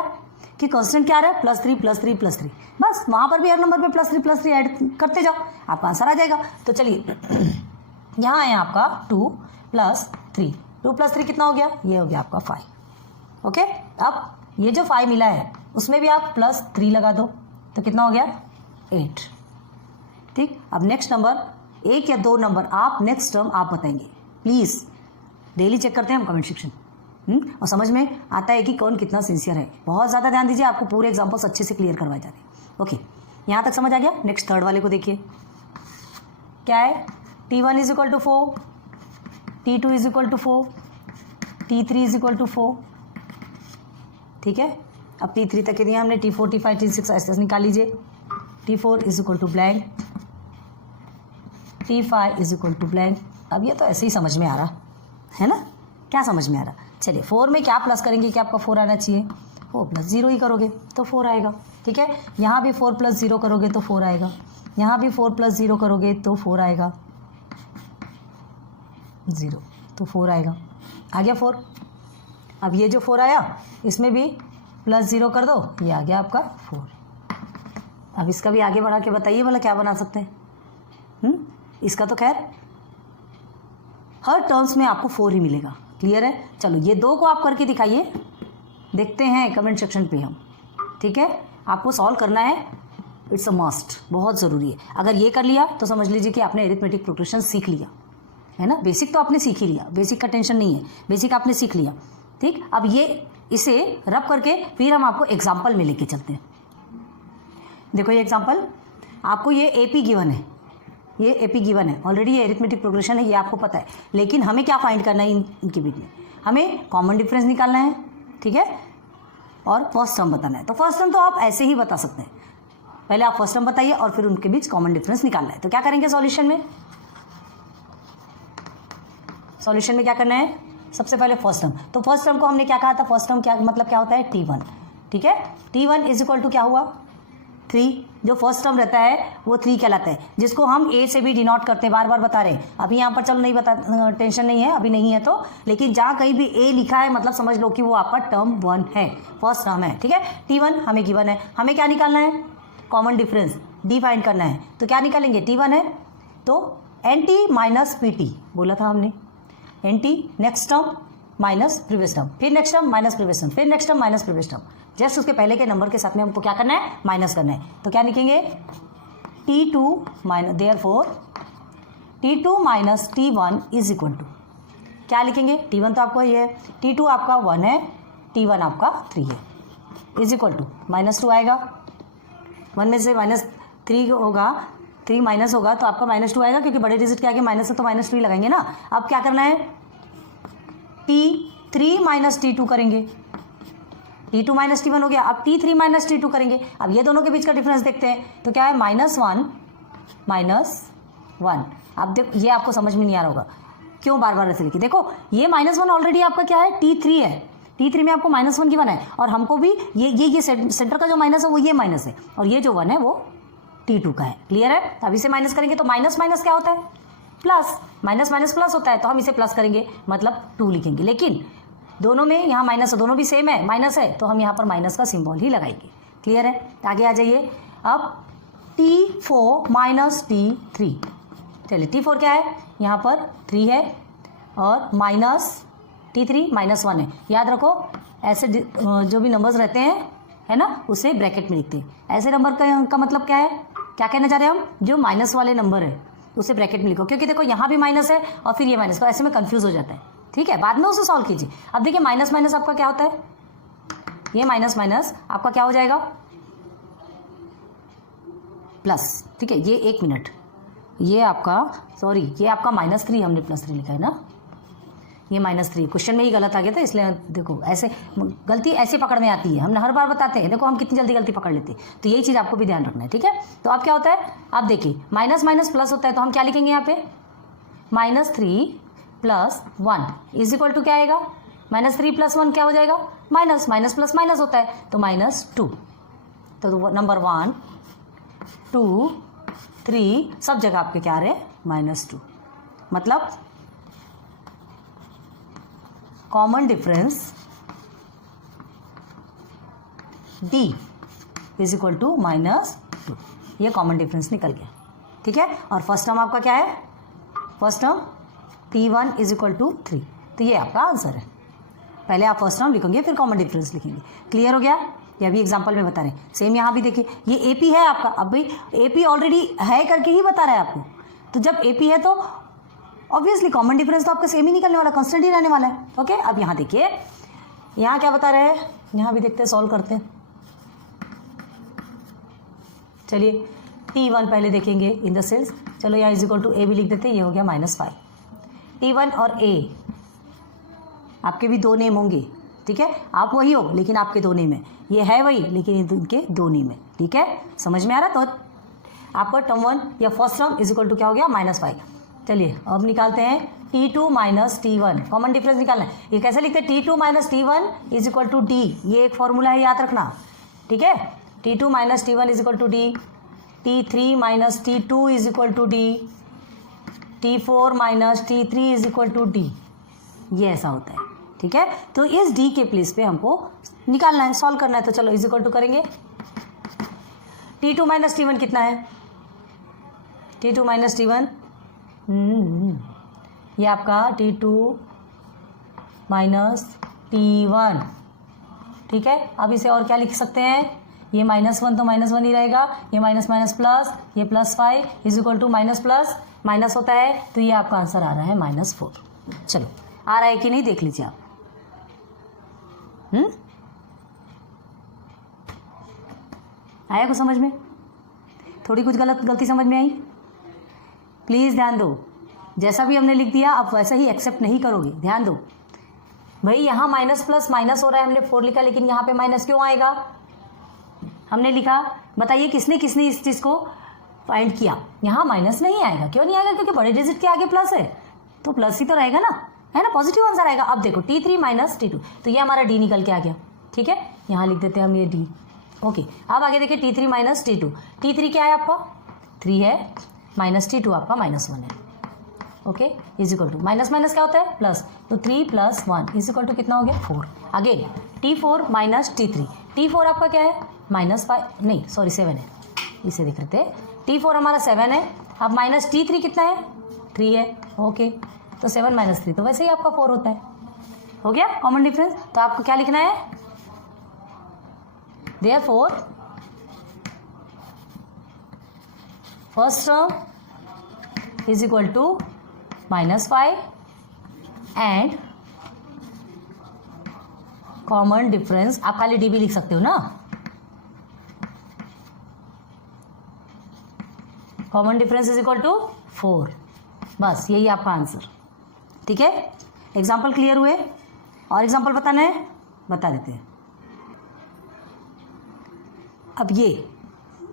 कि कांस्टेंट क्या आ रहा है, +3 +3 +3, बस वहाँ पर भी हर नंबर पे +3 ऐड करते जाओ, आपका आंसर आ जाएगा। तो चलिए यहाँ आया आपका 2 + 3, 2 + 3 कितना हो गया, ये हो गया आपका 5। ओके, अब ये जो 5 मिला है उसमें भी आप +3 लगा दो, तो कितना हो गया, 8, ठीक। अब नेक्स्ट नंबर, 1 या 2 नंबर आप नेक्स्ट टर्म आप बताएंगे, प्लीज़ डेली चेक करते हैं हम कमेंट सेक्शन, और समझ में आता है कि कौन कितना सिंसियर है। बहुत ज़्यादा ध्यान दीजिए, आपको पूरे एग्जाम्पल्स अच्छे से क्लियर करवाए जाते हैं। ओके, यहाँ तक समझ आ गया। नेक्स्ट थर्ड वाले को देखिए, क्या है, T1 is equal to 4, T2 is equal to 4, T3 is equal to 4, ठीक है। अब T3 तक के दिया हमने, T4 T5 T6 ऐसे निकाल लीजिए। T4 is equal to blank, T5 is equal to blank. अब ये तो ऐसे ही समझ में आ रहा है ना, क्या समझ में आ रहा। चलिए 4 में क्या प्लस करेंगे कि आपका 4 आना चाहिए, 4 + 0 ही करोगे तो 4 आएगा, ठीक है। यहाँ भी 4 + 0 करोगे तो 4 आएगा, यहाँ भी 4 + 0 करोगे तो 4 आएगा, 0 तो 4 आएगा, आ गया 4। अब ये जो 4 आया इसमें भी +0 कर दो, ये आ गया आपका 4। अब इसका भी आगे बढ़ा के बताइए भला क्या बना सकते हैं। इसका तो खैर हर टर्म्स में आपको 4 ही मिलेगा, क्लियर है। चलो ये 2 को आप करके दिखाइए, देखते हैं कमेंट सेक्शन पे हम, ठीक है। आपको सॉल्व करना है, इट्स अ मस्ट, बहुत ज़रूरी है। अगर ये कर लिया तो समझ लीजिए कि आपने एरिथमेटिक प्रोग्रेशन सीख लिया है ना, बेसिक तो आपने सीख ही लिया, बेसिक का टेंशन नहीं है, बेसिक आपने सीख लिया, ठीक। अब ये इसे रब करके फिर हम आपको एग्जाम्पल में लेके चलते हैं। देखो ये एग्जाम्पल, आपको ये AP गिवन है, ये AP गिवन है ऑलरेडी, ये एरिथमेटिक प्रोग्रेशन है, ये आपको पता है, लेकिन हमें क्या फाइंड करना है इनके बीच में, हमें कॉमन डिफरेंस निकालना है, ठीक है, और फर्स्ट टर्म बताना है। तो फर्स्ट टर्म तो आप ऐसे ही बता सकते हैं, पहले आप फर्स्ट टर्म बताइए और फिर उनके बीच कॉमन डिफरेंस निकालना है। तो क्या करेंगे सॉल्यूशन में, सॉल्यूशन में क्या करना है, सबसे पहले फर्स्ट टर्म। तो फर्स्ट टर्म को हमने क्या कहा था, फर्स्ट टर्म क्या मतलब क्या होता है, T1, ठीक है। T1 इज इक्वल टू क्या हुआ, 3, जो फर्स्ट टर्म रहता है वो 3 कहलाता है, जिसको हम A से भी डिनोट करते हैं, बार बार बता रहे हैं। अभी यहाँ पर चलो नहीं बता, टेंशन नहीं है, अभी नहीं है तो, लेकिन जहाँ कहीं भी A लिखा है मतलब समझ लो कि वो आपका टर्म 1 है, फर्स्ट टर्म है, ठीक है। T1 हमें गिवन है, हमें क्या निकालना है, कॉमन डिफरेंस D फाइंड करना है। तो क्या निकालेंगे, T1 है तो NT - PT बोला था हमने, NT next term minus previous term, फिर next term minus previous term, फिर next term minus previous term, just उसके पहले के नंबर के साथ में हमको क्या करना है, माइनस करना है। तो क्या लिखेंगे, T2 minus, therefore T2 - T1 is equal to, क्या लिखेंगे, T1 तो आपको ये है, T2 आपका 1 है, T1 आपका 3 है, इज इक्वल टू -2 आएगा, 1 में से -3 होगा, 3 माइनस होगा तो आपका -2 आएगा, क्योंकि बड़े डिजिट के आगे माइनस है तो -2 लगाएंगे ना। अब क्या करना है, T3 - T2 करेंगे, T2 - T1 हो गया, अब T3 - T2 करेंगे। अब ये दोनों के बीच का डिफरेंस देखते हैं, तो क्या है, -1 अब देखो ये आपको समझ में नहीं आ रहा होगा, क्यों बार बार ऐसे लिखी, देखो ये -1 ऑलरेडी आपका क्या है, T3 है, T3 में आपको -1 गिवन है, और हमको भी ये सेंटर का जो माइनस है वो ये माइनस है, और ये जो 1 है वो T2 का है। क्लियर है? अब इसे माइनस करेंगे तो माइनस माइनस क्या होता है? प्लस। माइनस माइनस प्लस होता है, तो हम इसे प्लस करेंगे, मतलब 2 लिखेंगे। लेकिन दोनों में यहाँ माइनस है, दोनों भी सेम है, माइनस है, तो हम यहाँ पर माइनस का सिंबल ही लगाएंगे। क्लियर है? आगे आ जाइए। अब T4 माइनस T3, चलिए T4 क्या है? यहाँ पर 3 है और माइनस T3 -1 है। याद रखो, ऐसे जो भी नंबर्स रहते हैं, है ना, उसे ब्रैकेट में लिखते हैं। ऐसे नंबर का मतलब क्या है? क्या कहना चाह रहे हैं हम? जो माइनस वाले नंबर है उसे ब्रैकेट में लिखो, क्योंकि देखो यहाँ भी माइनस है और फिर ये माइनस, तो ऐसे में कंफ्यूज हो जाता है। ठीक है, बाद में उसे सॉल्व कीजिए। अब देखिए माइनस माइनस आपका क्या होता है? ये माइनस माइनस आपका क्या हो जाएगा? प्लस। ठीक है, ये 1 मिनट, ये आपका ये आपका -3, हमने +3 लिखा है ना, ये -3 क्वेश्चन में ही गलत आ गया था, इसलिए देखो ऐसे गलती ऐसे पकड़ में आती है, हम हर बार बताते हैं, देखो हम कितनी जल्दी गलती पकड़ लेते हैं, तो यही चीज़ आपको भी ध्यान रखना है। ठीक है, तो अब क्या होता है? आप देखिए माइनस माइनस प्लस होता है, तो हम क्या लिखेंगे यहाँ पे? -3 + 1 इज इक्वल टू क्या आएगा? -3 + 1 क्या हो जाएगा? माइनस, माइनस प्लस माइनस होता है, तो -2। तो नंबर 1 2 3 सब जगह आपके क्या आ रहे हैं? -2। मतलब common difference D is equal to -2, ये कॉमन डिफरेंस निकल गया। ठीक है, और फर्स्ट टर्म आपका क्या है? First term T1 is equal to 3, तो ये आपका आंसर है। पहले आप फर्स्ट टर्म लिखेंगे, फिर कॉमन डिफरेंस लिखेंगे। क्लियर हो गया? ये अभी एग्जांपल में बता रहे हैं। सेम यहाँ भी देखिए, ये AP है आपका, अब भाई AP ऑलरेडी है करके ही बता रहा है आपको, तो जब AP है तो ऑब्वियसली कॉमन डिफरेंस तो आपका सेम ही निकलने वाला, कांस्टेंट ही रहने वाला है। ओके, अब यहाँ देखिए, यहाँ क्या बता रहे हैं, यहाँ भी देखते हैं, सॉल्व करते हैं। चलिए T1 पहले देखेंगे इन द सेंस, चलो यहाँ इज इक्वल टू A भी लिख देते हैं, ये हो गया -5। T1 और A आपके भी 2 नेम होंगे। ठीक है, आप वही हो लेकिन आपके 2 नेम है, ये है वही लेकिन इनके 2 नेम है। ठीक है, समझ में आ रहा? तो आपका टर्म 1 या first term is equal to क्या हो गया? -5। चलिए अब निकालते हैं T2 - T1, कॉमन डिफरेंस निकालना है। ये कैसे लिखते हैं? T2 - T1 is equal to D, ये एक फॉर्मूला है, याद रखना। ठीक है, T2 - T1 is equal to D, T3 - T2 is equal to D, T4 - T3 is equal to D, ये ऐसा होता है। ठीक है, तो इस D के प्लेस पे हमको निकालना है, सॉल्व करना है, तो चलो इज इक्वल टू करेंगे। T2 - T1 कितना है? T2 - T1 ये आपका T2 - T1। ठीक है, अब इसे और क्या लिख सकते हैं? ये -1 तो -1 ही रहेगा, ये माइनस माइनस प्लस, ये +5 is equal to minus plus minus होता है, तो ये आपका आंसर आ रहा है -4। चलो, आ रहा है कि नहीं देख लीजिए आप। आया कुछ समझ में? थोड़ी कुछ गलती समझ में आई? प्लीज़ ध्यान दो, जैसा भी हमने लिख दिया आप वैसा ही एक्सेप्ट नहीं करोगे, ध्यान दो भाई। यहाँ माइनस प्लस माइनस हो रहा है, हमने 4 लिखा, लेकिन यहाँ पे माइनस क्यों आएगा? हमने लिखा, बताइए किसने किसने इस चीज़ को फाइंड किया? यहाँ माइनस नहीं आएगा, क्यों नहीं आएगा? क्योंकि बड़े डिजिट के आगे प्लस है, तो प्लस ही तो रहेगा ना, है ना, पॉजिटिव आंसर आएगा। अब देखो T3 - T2, तो ये हमारा D निकल के आ गया। ठीक है, यहाँ लिख देते हैं हम ये D। ओके, अब आगे देखिए T3 - T2, T3 क्या है आपका? 3 है, -T2 आपका -1 है। Okay, is equal to minus minus क्या होता है? प्लस, तो 3 + 1 इज इक्वल टू कितना हो गया? 4। अगेन T4 - T3, T4 आपका क्या है? -5 नहीं सॉरी 7 है, इसे देख रहे थे। T4 हमारा 7 है, अब -T3 कितना है? 3 है। ओके, तो 7 - 3 तो वैसे ही आपका 4 होता है। हो गया कॉमन डिफरेंस। तो आपको क्या लिखना है? Therefore first term is equal to -5 and common difference, आप खाली डी भी लिख सकते हो ना, common difference is equal to 4, बस यही आपका आंसर। ठीक है, एग्जाम्पल क्लियर हुए? और एग्जाम्पल बताना है? बता देते हैं। अब ये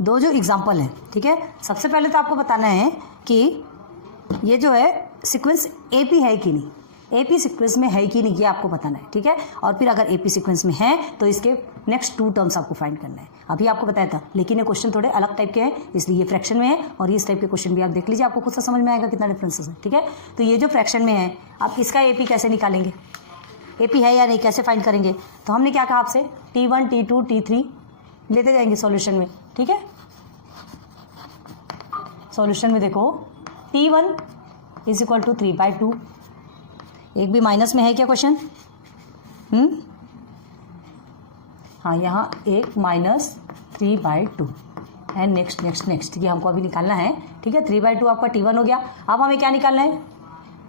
2 जो एग्जाम्पल हैं, ठीक है, सबसे पहले तो आपको बताना है कि ये जो है सीक्वेंस AP है कि नहीं। एपी सीक्वेंस में है कि नहीं ये आपको बताना है, ठीक है। और फिर अगर एपी सीक्वेंस में है तो इसके नेक्स्ट 2 टर्म्स आपको फाइंड करना है। अभी आपको बताया था, लेकिन ये क्वेश्चन थोड़े अलग टाइप के हैं, इसलिए ये फ्रैक्शन में है और इस टाइप के क्वेश्चन भी आप देख लीजिए, आपको खुद से समझ में आएगा कितना डिफरेंसेस है, ठीक है। तो ये जो फ्रैक्शन में है, आप इसका एपी कैसे निकालेंगे, एपी है या नहीं कैसे फाइंड करेंगे। तो हमने क्या कहा आपसे, T1 T2 T3 लेते जाएंगे सॉल्यूशन में, ठीक है। सॉल्यूशन में देखो T1 इज इक्वल टू 3/2, एक भी माइनस में है क्या क्वेश्चन, हाँ यहाँ एक -3/2 एंड नेक्स्ट ये हमको अभी निकालना है, ठीक है। 3/2 आपका T1 हो गया। अब हमें क्या निकालना है,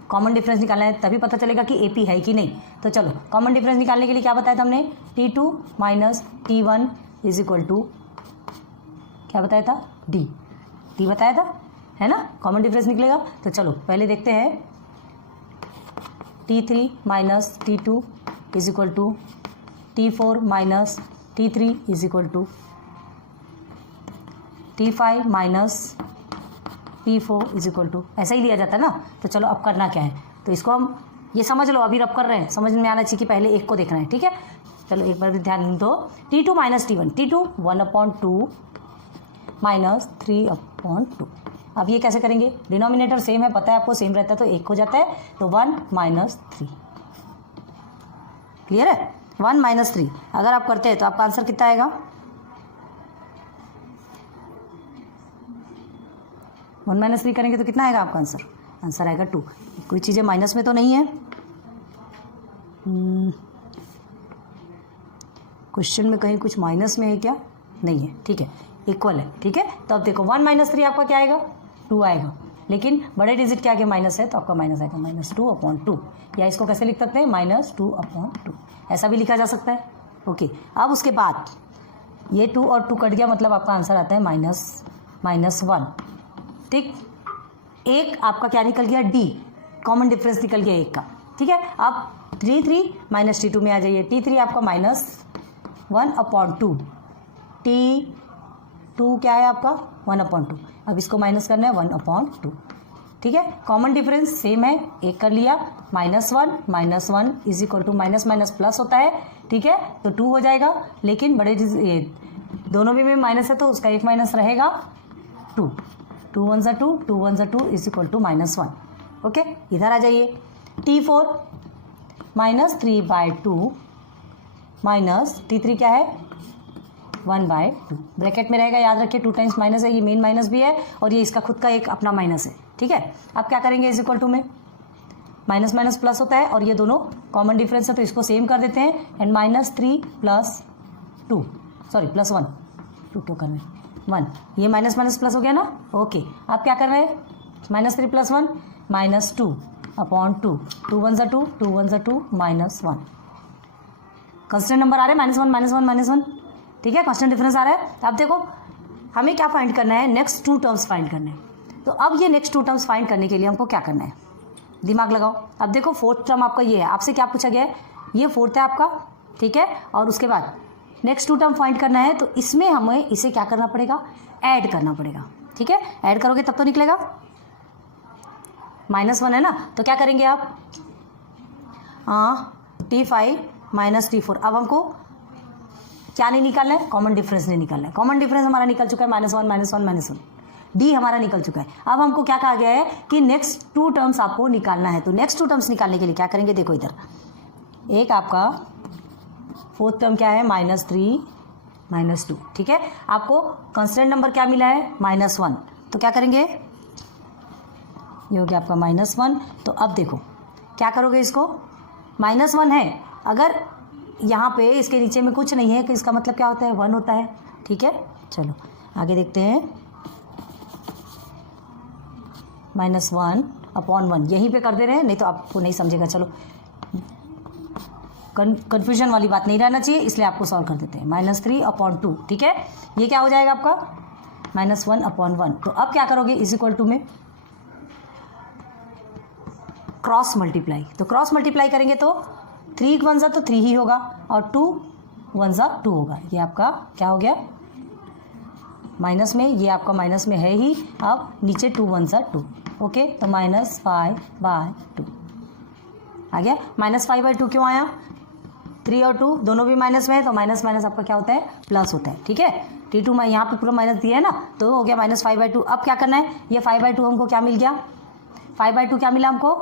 कॉमन डिफरेंस निकालना है, तभी पता चलेगा कि एपी है कि नहीं। तो चलो कॉमन डिफरेंस निकालने के लिए क्या बताया था हमने, T2 - T1 is equal to क्या बताया था, D बताया था, है ना। कॉमन डिफरेंस निकलेगा। तो चलो पहले देखते हैं, T3 - T2 is equal to T4 - T3 is equal to T5 - P4 is equal to, ऐसा ही लिया जाता है ना। तो चलो अब करना क्या है, तो इसको हम ये समझ लो, अभी रब कर रहे हैं, समझ में आना चाहिए कि पहले एक को देखना है, ठीक है। चलो एक बार भी ध्यान दो, T2 - T1, T2 1/2 -3/2। अब ये कैसे करेंगे, डिनोमिनेटर सेम है, पता है आपको, सेम रहता है तो एक हो जाता है, तो 1 - 3, क्लियर है। 1 - 3 अगर आप करते हैं तो आपका आंसर कितना आएगा, 1 - 3 करेंगे तो कितना आएगा आपका आंसर आएगा 2। कोई चीज़ें माइनस में तो नहीं है, क्वेश्चन में कहीं कुछ माइनस में है क्या, नहीं है, ठीक है, इक्वल है, ठीक है। तो अब देखो 1 - 3 आपका क्या आएगा, 2 आएगा, लेकिन बड़े डिजिट क्या आगे माइनस है तो आपका माइनस आएगा -2/2, या इसको कैसे लिख सकते हैं, -2/2, ऐसा भी लिखा जा सकता है, ओके। अब उसके बाद ये 2 और 2 कट गया, मतलब आपका आंसर आता है -1, ठीक। एक आपका क्या निकल गया, D, कॉमन डिफरेंस निकल गया एक का, ठीक है। अब T3 - T2 में आ जाइए, T3 आपका -1/2, T2 क्या है आपका 1/2, अब इसको माइनस करना है 1/2, ठीक है। कॉमन डिफरेंस सेम है, एक कर लिया, -1 is equal to minus plus होता है, ठीक है, तो 2 हो जाएगा, लेकिन बड़े ये दोनों भी में माइनस है तो उसका एक माइनस रहेगा 2, 2 1 2, 2 1 2 इज इक्वल टू -1, ओके। इधर आ जाइए, T4 -3/2 T3 क्या है 1/2, ब्रैकेट में रहेगा, याद रखिए 2 टाइम्स माइनस है, ये मेन माइनस भी है और ये इसका खुद का एक अपना माइनस है, ठीक है। अब क्या करेंगे, इज इक्वल टू में माइनस प्लस होता है और ये दोनों कॉमन डिफरेंस है तो इसको सेम कर देते हैं, एंड -3 + 2 सॉरी +1 2 क्यों कर रहे हैं 1, ये माइनस प्लस हो गया ना, ओके। आप क्या कर रहे हैं, -3 + 1 -2/2, 2 1 2, 2 1 2 -1, कांस्टेंट नंबर आ रहे हैं -1, ठीक है, कांस्टेंट डिफरेंस आ रहा है। अब देखो हमें क्या फाइंड करना है, नेक्स्ट 2 टर्म्स फाइंड करने हैं। तो अब ये नेक्स्ट 2 टर्म्स फाइंड करने के लिए हमको क्या करना है, दिमाग लगाओ। अब देखो 4th टर्म आपका ये है, आपसे क्या पूछा गया है, ये 4th है आपका, ठीक है। और उसके बाद नेक्स्ट 2 टर्म फाइंड करना है, तो इसमें हमें इसे क्या करना पड़ेगा, ऐड करना पड़ेगा, ठीक है। ऐड करोगे तब तो निकलेगा, -1 है ना, तो क्या करेंगे आप, T5 - T4। अब हमको क्या नहीं निकालना है, कॉमन डिफरेंस नहीं निकालना है, कॉमन डिफरेंस हमारा निकल चुका है -1, D हमारा निकल चुका है। अब हमको क्या कहा गया है कि नेक्स्ट 2 टर्म्स आपको निकालना है, तो नेक्स्ट 2 टर्म्स निकालने के लिए क्या करेंगे, देखो इधर एक आपका 4th टर्म क्या है -3 -2, ठीक है। आपको कांस्टेंट नंबर क्या मिला है -1, तो क्या करेंगे, ये हो गया आपका -1। तो अब देखो क्या करोगे, इसको -1 है, अगर यहाँ पे इसके नीचे में कुछ नहीं है तो इसका मतलब क्या होता है, 1 होता है, ठीक है। चलो आगे देखते हैं, -1/1 यहीं पे कर दे रहे हैं, नहीं तो आपको नहीं समझेगा। चलो कन्फ्यूजन वाली बात नहीं रहना चाहिए, इसलिए आपको सॉल्व कर देते हैं, -3/2, ठीक है। ये क्या हो जाएगा आपका -1/1। तो अब क्या करोगे, इज इक्वल टू में क्रॉस मल्टीप्लाई, तो क्रॉस मल्टीप्लाई करेंगे तो 3 1 तो 3 ही होगा और 2 1 2 होगा, ये आपका क्या हो गया माइनस में, ये आपका माइनस में है ही। अब नीचे 2 1 2, ओके, तो -5/2, आ गया। -5/2 क्यों आया? 3 और 2 दोनों भी माइनस में है, तो माइनस माइनस आपका क्या होता है? प्लस होता है। ठीक है, T2 में यहाँ पे पूरा माइनस दिया है ना, तो हो गया -5/2। अब क्या करना है? ये 5/2 हमको क्या मिल गया? 5/2 क्या मिला हमको?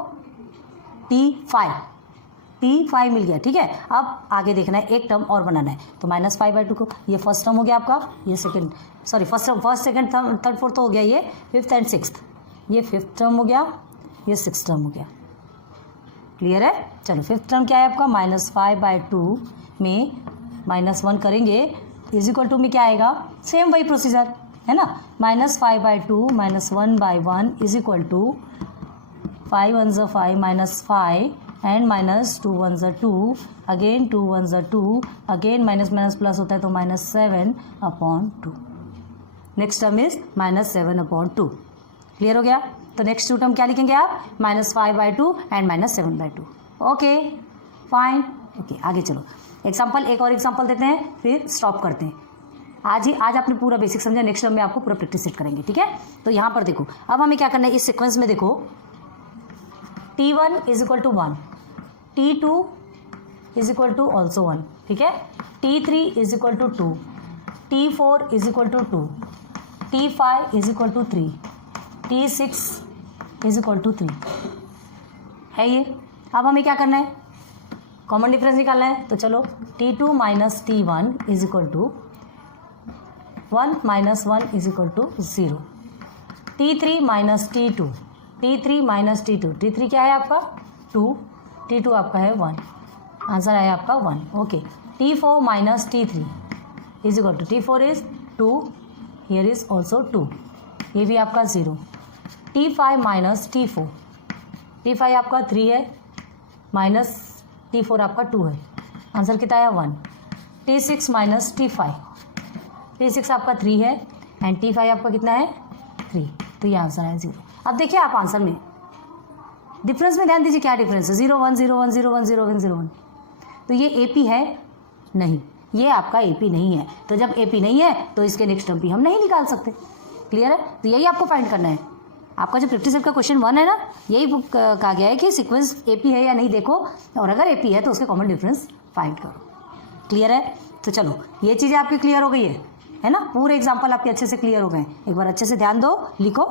T5 मिल गया। ठीक है, अब आगे देखना है, एक टर्म और बनाना है, तो -5/2 को, ये फर्स्ट टर्म हो गया आपका, ये second, sorry first second third fourth हो गया, ये फिफ्थ एंड सिक्स्थ, ये फिफ्थ टर्म हो गया, ये सिक्स्थ टर्म हो गया। क्लियर है? चलो फिफ्थ टर्म क्या है आपका? -5/2 में -1 करेंगे इज इक्वल टू में क्या आएगा? सेम वही प्रोसीजर है ना, -5/2 -1/1 is equal to 5 1s are 5 -5 and -2 1s are 2, again 2 1s are 2, again minus minus plus होता है तो -7/2। Next term is -7/2। क्लियर हो गया? तो नेक्स्ट टू टर्म क्या लिखेंगे आप? -5/2 एंड -7/2। Okay fine. ओके आगे चलो, एग्जाम्पल, एक और एग्जाम्पल देते हैं, फिर स्टॉप करते हैं। आज आपने पूरा बेसिक समझा, नेक्स्ट टर्म में आपको पूरा प्रैक्टिस सेट करेंगे। ठीक है, तो यहाँ पर देखो, अब हमें क्या करना है, इस सीक्वेंस में देखो, T1 is equal to 1, T2 is equal to also 1, ठीक है, T3 is equal to 2, T4 is equal to 2, T5 is equal to 3, T6 is equal to 3 है ये। अब हमें क्या करना है? कॉमन डिफरेंस निकालना है, तो चलो T2 minus T1 is equal to 1 minus 1 is equal to 0, T3 minus T2, T3 minus T2, T3 क्या है आपका? 2, T2 आपका है 1, आंसर आया आपका 1। Okay, T4 minus T3 is equal to, T4 इज 2, हियर इज ऑल्सो 2, ये भी आपका 0, T5 माइनस T4, T5 आपका 3 है, माइनस T4 आपका 2 है, आंसर कितना आया? 1। T6 माइनस T5, T6 आपका 3 है एंड T5 आपका कितना है? 3, तो ये आंसर है 0। अब देखिए आप आंसर में डिफरेंस में ध्यान दीजिए, क्या डिफरेंस है? 0 1 0 1 0 1 0 1 0 1, तो ये AP है? नहीं, ये आपका AP नहीं है। तो जब AP नहीं है तो इसके नेक्स्ट टर्म भी हम नहीं निकाल सकते। क्लियर है? तो यही आपको फाइंड करना है। आपका जो प्रैक्टिस सेट का क्वेश्चन 1 है ना, यही कहा गया है कि सीक्वेंस AP है या नहीं देखो, और अगर AP है तो उसके कॉमन डिफरेंस फाइंड करो। क्लियर है? तो चलो ये चीज़ें आपकी क्लियर हो गई है ना, पूरे एग्जाम्पल आपके अच्छे से क्लियर हो गए। एक बार अच्छे से ध्यान दो, लिखो।